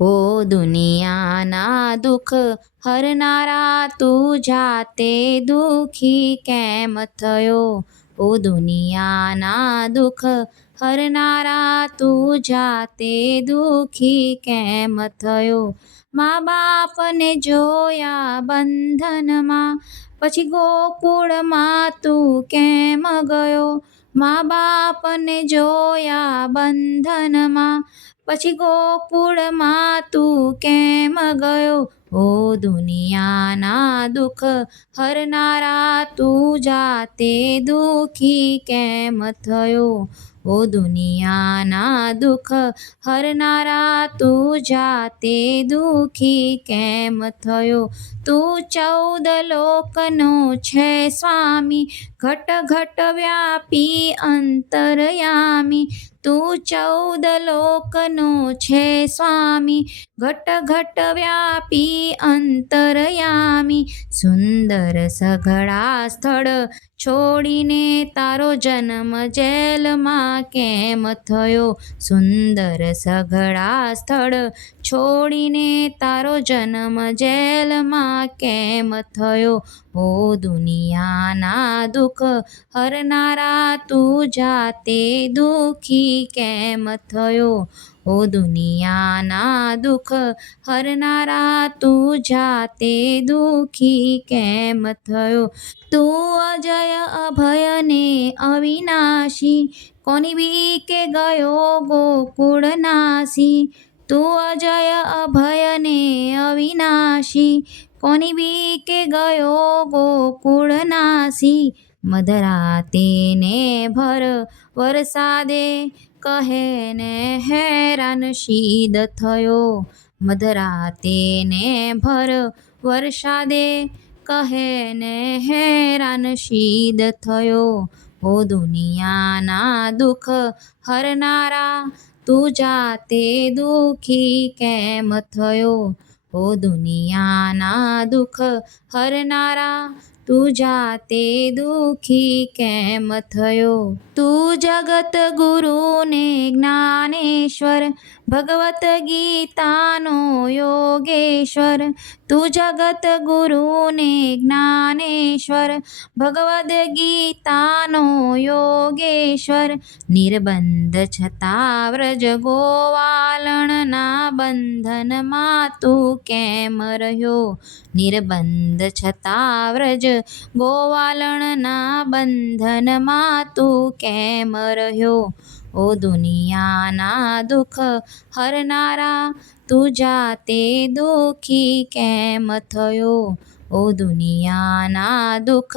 ઓ દુનિયાના દુઃખ હરનારા તું જાતે દુઃખી કેમ થયો? ઓ દુનિયાના દુઃખ હરનારા તું જાતે દુઃખી કેમ થયો? મા બાપને જોયા બંધનમાં, પછી ગોકુળમાં તું કેમ ગયો? મા બાપને જોયા બંધનમાં, પછી ગોકુળમાં તું કેમ ગયો? ઓ દુનિયાના દુઃખ હરનારા તું જાતે દુઃખી કેમ થયો? ઓ દુનિયાના દુઃખ હરનારા તું જાતે દુઃખી કેમ થયો? તું 14 લોકનો છે સ્વામી, ઘટ ઘટ વ્યાપી અંતરયામી. તું 14 લોકનો છે સ્વામી, ઘટ ઘટ વ્યાપી અંતરયામી. સુંદર સઘળા સ્થળ છોડીને તારો જન્મ જેલમાં કેમ થયો? સુંદર સઘળા સ્થળ છોડીને તારો જન્મ જેલમાં કેમ થયો? ઓ દુનિયાના દુઃખ હરનારા તું જાતે દુઃખી કેમ થયો? ઓ દુનિયાના દુઃખ હરનારા તું જાતે દુઃખી કેમ થયો? તું અજય અભયને અવિનાશી, કોની બીકે ગયો ગોકુળનાસી. તું અજય અભયને અવિનાશી, કોની બીકે ગયો ગોકુળનાસી. મધરાતે ને ભર વરસાદે કહે ને હેરાન શીદ થયો. મધરાતે ને ભર વરસાદે કહે ને હેરાન શીદ થયો. ઓ દુનિયાના દુઃખ હરનારા તું જાતે દુઃખી કેમ થયો? ઓ દુનિયાના દુઃખ હરનારા તું જાતે દુઃખી કેમ થયો? તું જગત ગુરુને જ્ઞાનેશ્વર, ભગવદ્ ગીતાનો યોગેશ્વર. તું જગત ગુરુને જ્ઞાનેશ્વર, ભગવદ્ ગીતાનો યોગેશ્વર. નિર્બંધ છતાં વ્રજ ગોવાલણના બંધનમાં તું કેમ રહ્યો? નિર્બંધ છતાં વ્રજ ગોવાલણના બંધનમાં તું કેમ રહ્યો? ઓ દુનિયાના દુઃખ હરનારા તું જાતે દુઃખી કેમ થયો? ઓ દુનિયાના દુઃખ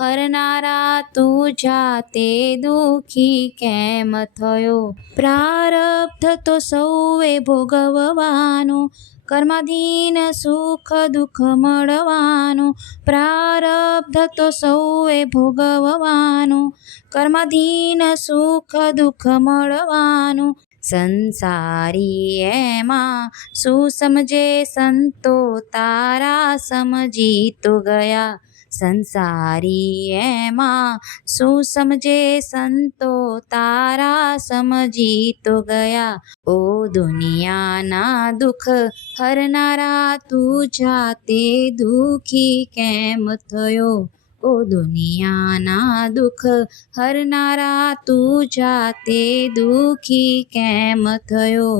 હરનારા તું જાતે દુઃખી કેમ થયો? પ્રારબ્ધ તો સૌએ ભોગવવાનું, કર્માધીન સુખ દુઃખ મળવાનું. પ્રારબ્ધ તો સૌએ ભોગવવાનું, કર્માધીન સુખ દુઃખ મળવાનું. સંસારી એમાં શું સમજે સંતો તારા સમજી તો ગયા? સંસારી એમાં શું સમજે સંતો તારા સમજી તો ગયા? ઓ દુનિયાના દુઃખ હરનારા તું જાતે દુઃખી કેમ થયો? ઓ દુનિયાના દુઃખ હરનારા તું જાતે દુઃખી કેમ થયો?